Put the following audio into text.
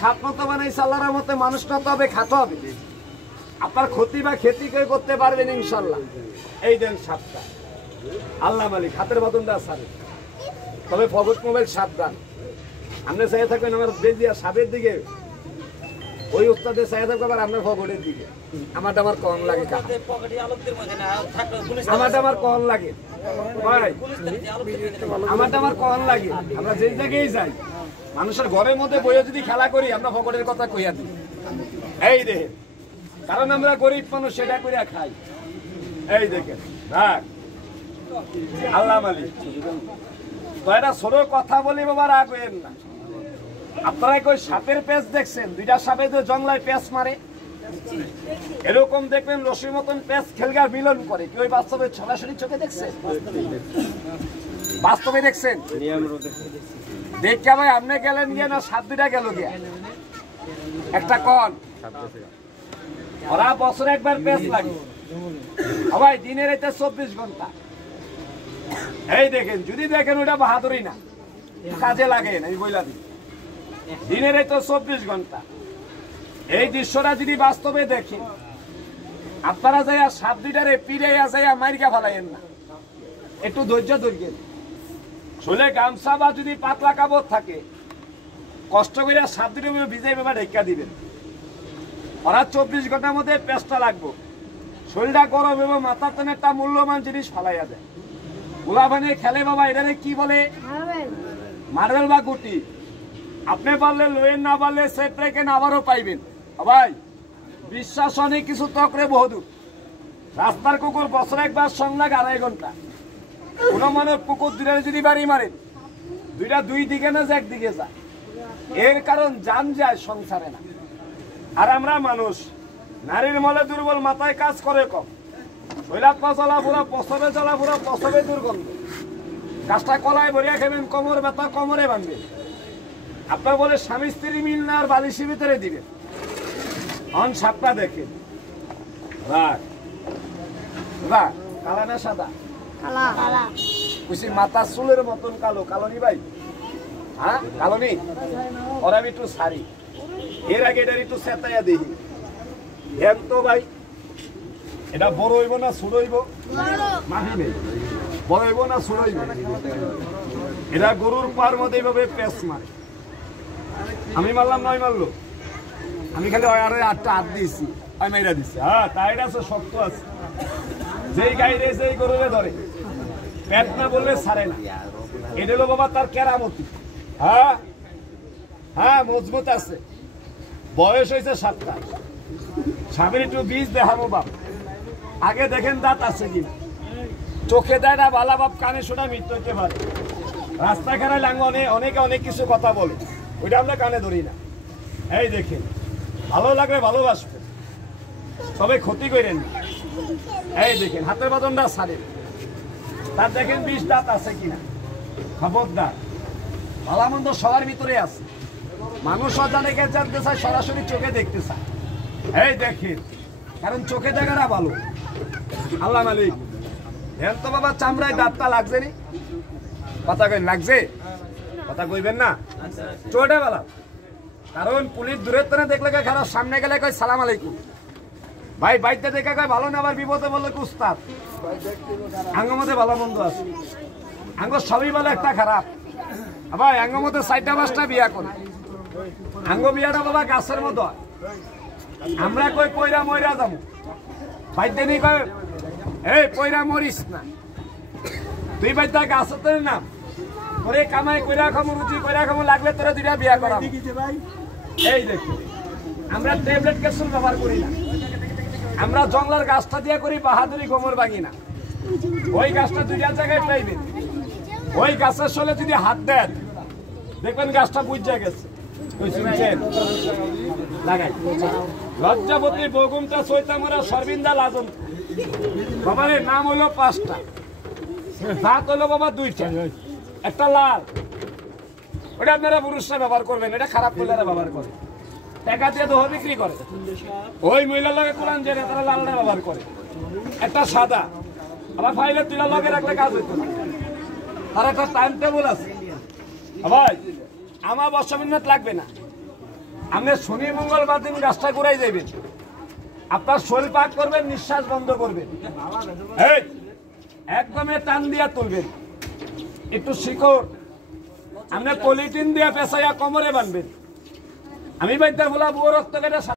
সাপ মতো বানাইছে আল্লাহর মতে, মানুষ না তবে খাতে হবে। আপনার ক্ষতি বা ক্ষতি কেউ করতে পারবেন ইনশাল্লাহ। এই দেন সাপটা, আল্লাহ মালিক হাতের বাদনটা সারে। তবে ফগট মোবাইল সাবধান, আপনি চাই থাকবেন আমার বেজিয়া সাপের দিকে, ওই উস্তাদের চাই থাকবে আবার আপনার ফগটের দিকে। আমারটা আমার কম লাগে, আমারটা আমার কম লাগে ভাই, আমারটা আমার কম লাগে। আমরা যে জায়গায় যাই, মানুষের ঘরের মধ্যে বইয়ে যদি খেলা করি, আমরা ফগটের কথা কইয়া দিই। এই দেখেন, কারণ আমরা গরিব মানুষ, সেটা করিয়া খাই। এই দেখেন রাখ, আল্লাহ মালিক। তো এটা ছোট কথা বলি বাবা, রাগ হইেন না। আপনারা কই সাপের পেঁচ দেখছেন? দুইটা সাপে যে জংলায় পেঁচ মারে, এরকম দেখবেন রশির মতন পেঁচ খেলগা মিলন করে। কি ওই বাস্তবে সরাসরি চোখে দেখছেন? বাস্তবে দেখছেন? দেখে ভাই আপনি গেলেন গিয়ে না সাপ দুইটা গেল গিয়া? একটা কন ওরা বছরে একবার পেঁচ লাগে ভাই, দিনের এতে 24 ঘন্টা। এই দেখেন, যদি দেখেন ওটা বাহাদুরি না, কাজে লাগে না। আমি বইলা দিই, দিনের এই তো 24 ঘন্টা। এই দৃশ্যটা যদি বাস্তবে দেখেন, আপনারা যাইয়া সাপ দুইটারে পিড়াইয়া যাইয়া মাইরিকা ফেলাইয়েন না, একটু ধৈর্য ধরিয়েন। শোলে গামছা বা যদি পাতলা কাপড় থাকে, কষ্ট করে সাপ দুটো ভিজাই ব্যাপার ঢেকা দিবেন। ওরা 24 ঘন্টার মধ্যে পেঁচটা লাগবো। শরীরটা গরম এবং মাথার টানে একটা মূল্যবান জিনিস ফালাইয়া দেয়। গোলা বানিয়ে খেলে বাবা, এটারে কি বলে? মার্বেল বা গুটি। আপনি পারলে লোয়েন, না পারলে সেট রেখেন, আবারও পাইবেন ভাই। বিশ্বাস অনেক কিছু তকরে বহুদূর। রাস্তার কুকুর বছরে একবার সঙ্গে 2.5 ঘন্টা। কোন মানে কুকুর দুইটা যদি বাড়ি মারেন, দুইটা দুই দিকে না যে একদিকে যায়, এর কারণ জান যায় সংসারে না। আর আমরা মানুষ নারীর মলে দুর্বল, মাথায় কাজ করে কম, শৈলাত্মা চলাফুরা, প্রসবে চলাফুরা, প্রসবে দুর্গন্ধ। গাছটা কলায় ভরিয়া খেবেন, কোমর ব্যথা কোমরে বাঁধবেন। আপনার বলে স্বামী স্ত্রী মিল না, আর বালিশের ভিতরে দিবেন। অন সাপটা দেখেন, কালা না সাদা? মাথা চুলের মতন কালো। কালো নি ভাই? হ্যাঁ কালো নি? ওরা আমি একটু সারি, এর আগে এটা একটু চেতাইয়া দিই। ধ্যান তো ভাই, এটা বড় হইব না ছোট হইব? মাহি নেই, বড় হইব না ছোট হইব? এটা গরুর পার মধ্যে এইভাবে পেঁচ মারে। আমি মারলাম, নয় মারলো, আমি খালি আরো 8টা হাত দিয়েছি, আমি মাইরা দিচ্ছি। হ্যাঁ টাইট আছে, শক্ত আছে। যেই গাইরে যেই গরুরে ধরে, পেট না বললে ছাড়ে না। এটা হলো বাবা তার কেরামতি। হ্যাঁ হ্যাঁ, মজবুত আছে। বয়স হয়েছে 7টা। স্বামীর একটু বীজ দেখাবো বাপ, আগে দেখেন দাঁত আছে কিনা। চোখে দেয় না বালা বাপ, কানে শোনা মৃত্যু হতে পারে। রাস্তাঘাটে লাঙ্গনে অনেকে অনেক কিছু কথা বলে, ওইটা আমরা কানে ধরি না। এই দেখেন, ভালো লাগলে ভালোবাসবে, তবে ক্ষতি করেন না। এই দেখেন হাতের বাদনটা ছাড়েন, তার দেখেন 20 দাঁত আছে কিনা। খবরদার, ভালো মন্দ সবার ভিতরে আছে। মানুষ অজানে জানতে চায়, সরাসরি চোখে দেখতে চায়। এই দেখেন, কারণ চোখে দেখাটা ভালো। আল্লাহ মালিক। হেন তো বাবা চামড়ায় দাঁতটা লাগছে নি? কথা কই লাগছে? কথা কইবেন না, চোখটা ভালো। কারণ পুলিশ দূরের তো দেখলে খারাপ, সামনে গেলে কয় সালাম আলাইকুম। ভাই বাইতে দেখে কয় ভালো না, আবার বিপদে বললে উস্তাদ। আঙ্গ মধ্যে ভালো মন্দ আছে, আঙ্গ সবই ভালো, একটা খারাপ। ভাই আঙ্গ মধ্যে 4টা 5টা বিয়া করে। আঙ্গ বিয়াটা বাবা গাছের মতো। আমরা কই পয়রা ময়রা যাবো, বাইতে নি কয় এই পয়রা মরিস না, তুই বাইতে গাছের নাম তোরে কামাই কইরা খামু, রুচি কইরা খামু, লাগলে তোরা 2টা বিয়া করা। এই দেখি আমরা ট্যাবলেট ক্যাপসুল ব্যবহার করি না, আমরা জঙ্গলার গাছটা দিয়া করি বাহাদুরি, গোমর ভাঙি না। ওই গাছটা 2টা জায়গায় পাইবেন। ওই গাছের শোলে যদি হাত দেন, দেখবেন গাছটা বুঝা গেছে। লজ্জাবতী, বগুমটা, চৈতামরা, সরবিন্দা, লাজন। বাবার নাম হলো 5টা, দাঁত হলো বাবা 2টা, একটা লাল। ওটা আপনারা পুরুষরা ব্যবহার করবেন, এটা খারাপ মহিলারা ব্যবহার করে। টাকা দিয়ে দোহ বিক্রি করে। ওই মহিলার লগে কোরআন জেনে তারা লালটা ব্যবহার করে। একটা সাদা, আবার ফাইলের তুলা লগে রাখলে কাজ হইতো না। তার একটা টাইম টেবিল আছে। ভাই আমার 10 মিনিট লাগবে না, আপনি শনি মঙ্গলবার দিন গাছটা ঘুরাই যাবেন, আপনার শরীর পাক করবেন, নিঃশ্বাস বন্ধ করবেন, এই একদমে টান দিয়া তুলবেন, একটু শিকড় আপনি পলিথিন দিয়া পেঁচাইয়া কোমরে বাঁধবেন। আমি বাইতে বলা বুয়ো রক্ত কেটে